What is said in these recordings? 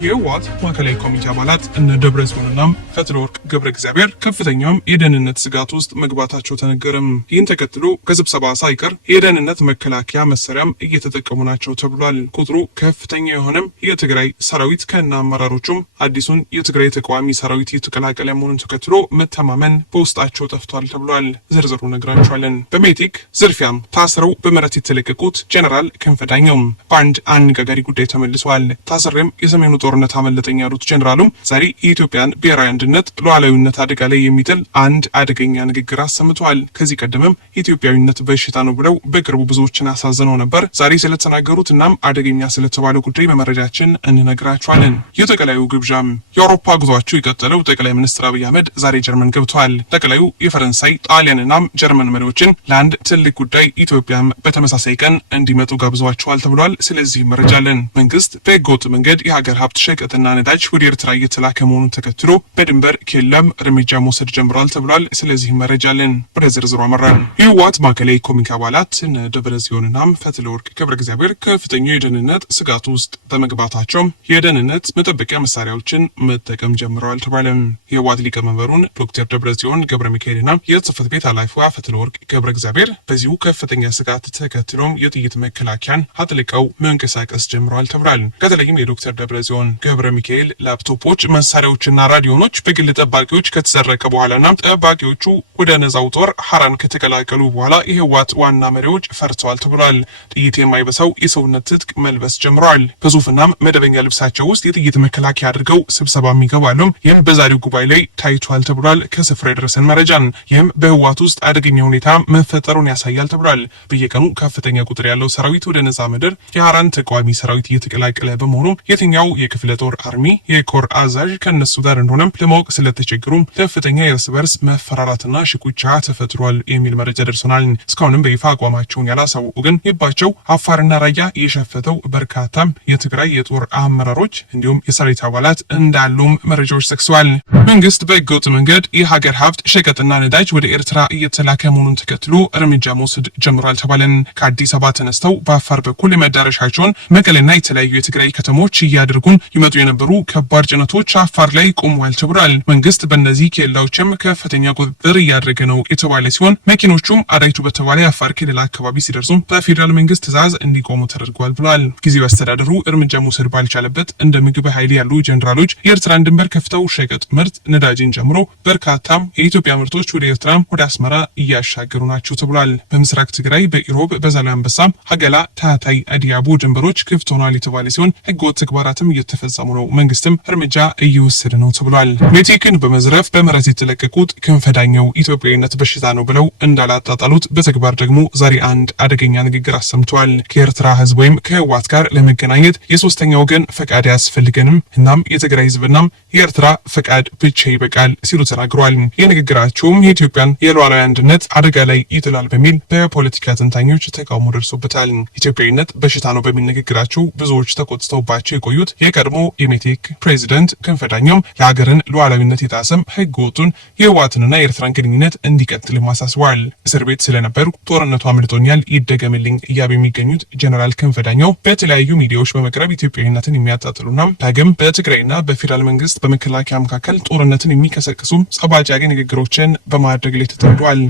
የህወሓት ማዕከላዊ ኮሚቴ አባላት እነ ደብረጽዮንና ፈትለወርቅ ገብረ እግዚአብሔር ከፍተኛም የደህንነት ስጋት ውስጥ መግባታቸው ተነገረም። ይህን ተከትሎ ከስብሰባ ሳይቀር የደህንነት መከላከያ መሳሪያም እየተጠቀሙ ናቸው ተብሏል። ቁጥሩ ከፍተኛ የሆነም የትግራይ ሰራዊት ከነ አመራሮቹም አዲሱን የትግራይ ተቃዋሚ ሰራዊት የተቀላቀለ መሆኑን ተከትሎ መተማመን በውስጣቸው ጠፍቷል ተብሏል። ዝርዝሩ ነግራችኋለን። በሜቴክ ዝርፊያም ታስረው በምህረት የተለቀቁት ጀነራል ክንፈ ዳኘው በአንድ አነጋጋሪ ጉዳይ ተመልሰዋል። ታስሬም የሰሜኑ ጦርነት አመለጠኝ ያሉት ጀነራሉም ዛሬ የኢትዮጵያን ብሔራዊ አንድነት ሉዓላዊነት አደጋ ላይ የሚጥል አንድ አደገኛ ንግግር አሰምተዋል። ከዚህ ቀደምም ኢትዮጵያዊነት በሽታ ነው ብለው በቅርቡ ብዙዎችን አሳዝነው ነበር። ዛሬ ስለተናገሩት እናም አደገኛ ስለተባለው ጉዳይ በመረጃችን እንነግራችኋለን። የጠቅላዩ ግብዣም የአውሮፓ ጉዟቸው የቀጠለው ጠቅላይ ሚኒስትር አብይ አህመድ ዛሬ ጀርመን ገብተዋል። ጠቅላዩ የፈረንሳይ ጣሊያንናም ጀርመን መሪዎችን ለአንድ ትልቅ ጉዳይ ኢትዮጵያም በተመሳሳይ ቀን እንዲመጡ ጋብዘዋቸዋል ተብሏል። ስለዚህ መረጃ አለን። መንግስት በህገወጥ መንገድ የሀገር ሀብት ሸቀጥና ነዳጅ ወደ ኤርትራ እየተላከ መሆኑን ተከትሎ በድንበር ኬላም እርምጃ መውሰድ ጀምሯል ተብሏል። ስለዚህ መረጃ አለን። ወደ ዝርዝሩ አመራን። የህወሓት ማዕከላዊ ኮሚቴ አባላት እነ ደብረጽዮንና ፈትለወርቅ ገብረ እግዚአብሔር ከፍተኛ የደህንነት ስጋት ውስጥ በመግባታቸው የደህንነት መጠበቂያ መሳሪያዎችን መጠቀም ጀምረዋል ተባለ። የህወሓት ሊቀመንበሩን ዶክተር ደብረጽዮን ገብረ ሚካኤልና የጽህፈት ቤት ኃላፊዋ ፈትለወርቅ ገብረ እግዚአብሔር በዚሁ ከፍተኛ ስጋት ተከትሎም የጥይት መከላከያን አጥልቀው መንቀሳቀስ ጀምረዋል ተብሏል። ከተለይም የዶክተር ደብረጽዮን ገብረ ሚካኤል ላፕቶፖች፣ መሳሪያዎችና ራዲዮኖች በግል ጠባቂዎች ከተሰረቀ በኋላና ጠባቂዎቹ ወደ ነፃው ጦር ሐራን ከተቀላቀሉ በኋላ የህወሓት ዋና መሪዎች ፈርተዋል ተብሏል። ጥይት የማይበሳው የሰውነት ትጥቅ መልበስ ጀምረዋል። በሱፍናም መደበኛ ልብሳቸው ውስጥ የጥይት መከላከያ አድርገው ስብሰባ የሚገባሉ። ይህም በዛሬው ጉባኤ ላይ ታይቷል ተብሏል። ከስፍራ የደረሰን መረጃን ይህም በህወሓት ውስጥ አደገኛ ሁኔታ መፈጠሩን ያሳያል ተብሏል። በየቀኑ ከፍተኛ ቁጥር ያለው ሰራዊት ወደ ነፃ ምድር የሐራን ተቃዋሚ ሰራዊት እየተቀላቀለ በመሆኑ የትኛው የክፍለ ጦር አርሚ የኮር አዛዥ ከነሱ ጋር እንደሆነም ለማወቅ ስለተቸገሩ ከፍተኛ የእርስ በርስ መፈራራትና ሽኩቻ ተፈጥሯል የሚል መረጃ ደርሶናል። እስካሁንም በይፋ አቋማቸውን ያላሳወቁ ግን ይባቸው አፋርና ራያ የሸፈተው በርካታም የትግራይ የጦር አመራሮች እንዲሁም የሰራዊት አባላት እንዳሉም መረጃዎች ጠቅሰዋል። መንግስት በህገወጥ መንገድ የሀገር ሀብት ሸቀጥና ነዳጅ ወደ ኤርትራ እየተላከ መሆኑን ተከትሎ እርምጃ መውሰድ ጀምሯል ተባለን። ከአዲስ አበባ ተነስተው በአፋር በኩል የመዳረሻቸውን መቀሌና የተለያዩ የትግራይ ከተሞች እያደረጉን ይመጡ የነበሩ ከባድ ጭነቶች አፋር ላይ ቆመዋል ተብሏል። መንግስት በእነዚህ ኬላዎችም ከፍተኛ ቁጥጥር እያደረገ ነው የተባለ ሲሆን መኪኖቹም አዳይቱ በተባለ የአፋር ክልል አካባቢ ሲደርሱ በፌዴራል መንግስት ትዕዛዝ እንዲቆሙ ተደርጓል ብሏል። ጊዜው አስተዳደሩ እርምጃ መውሰድ ባልቻለበት እንደ ምግብ ኃይል ያሉ ጀነራሎች የኤርትራን ድንበር ከፍተው ሸቀጥ ምርት ነዳጅን ጨምሮ በርካታም የኢትዮጵያ ምርቶች ወደ ኤርትራ ወደ አስመራ እያሻገሩ ናቸው ተብሏል። በምስራቅ ትግራይ በኢሮብ በዛላምበሳ ሀገላ ታህታይ አዲያቦ ድንበሮች ክፍት ሆኗል የተባለ ሲሆን ህገወጥ ተግባራትም እየተፈጸሙ ነው። መንግስትም እርምጃ እየወሰደ ነው ተብሏል። ሜቴክን በመዝረፍ በምህረት የተለቀቁት ክንፈ ዳኘው ኢትዮጵያዊነት በሽታ ነው ብለው እንዳላጣጣሉት በተግባር ደግሞ ዛሬ አንድ አደገኛ ንግግር አሰምተዋል። ከኤርትራ ህዝብ ወይም ከህወሓት ጋር ለመገናኘት የሶስተኛ ወገን ፈቃድ አያስፈልገንም፣ እናም የትግራይ ህዝብናም የኤርትራ ፈቃድ ብቻ ይበቃል ሲሉ ተናግረዋል። የንግግራቸውም የኢትዮጵያን የሉዓላዊ አንድነት አደጋ ላይ ይጥላል በሚል በፖለቲካ ተንታኞች ተቃውሞ ደርሶበታል። ኢትዮጵያዊነት በሽታ ነው በሚል ንግግራቸው ብዙዎች ተቆጥተውባቸው የቆዩት የቀድሞ የሜቴክ ፕሬዚደንት ክንፈ ዳኘው የሀገርን ሉዓላዊነት የጣሰም ህገ ወጡን የህወሓትንና የኤርትራን ግንኙነት እንዲቀጥል አሳስበዋል። እስር ቤት ስለነበሩ ጦርነቱ አምልጦኛል ይደገምልኝ እያሉ የሚገኙት ጀነራል ክንፈ ዳኘው በተለያዩ ሚዲያዎች በመቅረብ ኢትዮጵያዊነትን የሚያጣጥሉና ዳግም በትግራይና በፌዴራል መንግስት በመከላከያ መካከል ጦርነትን የሚቀሰቅሱ ጸባጫቂ ንግግሮችን በማድረግ ላይ ተጠምደዋል።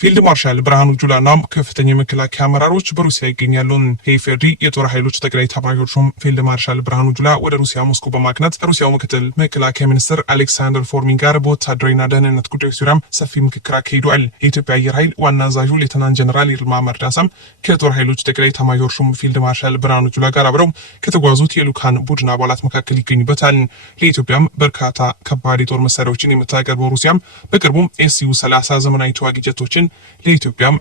ፊልድ ማርሻል ብርሃኑ ጁላና ከፍተኛ የመከላከያ አመራሮች በሩሲያ ይገኛሉ። የኢፌዴሪ የጦር ኃይሎች ጠቅላይ ኤታማዦር ሹም ፊልድ ማርሻል ብርሃኑ ጁላ ወደ ሩሲያ ሞስኮ በማቅናት ሩሲያው ምክትል መከላከያ ሚኒስትር አሌክሳንደር ፎርሚን ጋር በወታደራዊና ደህንነት ጉዳዮች ዙሪያም ሰፊ ምክክር አካሂደዋል። የኢትዮጵያ አየር ኃይል ዋና አዛዡ ሌተናንት ጀነራል ይልማ መርዳሳም ከጦር ኃይሎች ጠቅላይ ኤታማዦር ሹም ፊልድ ማርሻል ብርሃኑ ጁላ ጋር አብረው ከተጓዙት የልዑካን ቡድን አባላት መካከል ይገኙበታል። ለኢትዮጵያም በርካታ ከባድ የጦር መሳሪያዎችን የምታቀርበው ሩሲያም በቅርቡ ኤስዩ-30 ዘመናዊ ተዋጊ ጀቶችን ለኢትዮጵያም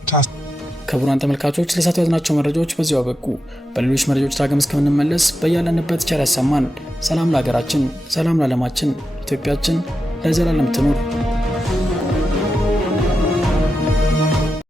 ክቡራን ተመልካቾች ለሰዓቱ ያዝናቸው መረጃዎች በዚያው አበቁ። በሌሎች መረጃዎች ዳግም እስከምንመለስ በያለንበት ቸር ያሰማን። ሰላም ለሀገራችን፣ ሰላም ለዓለማችን። ኢትዮጵያችን ለዘላለም ትኑር።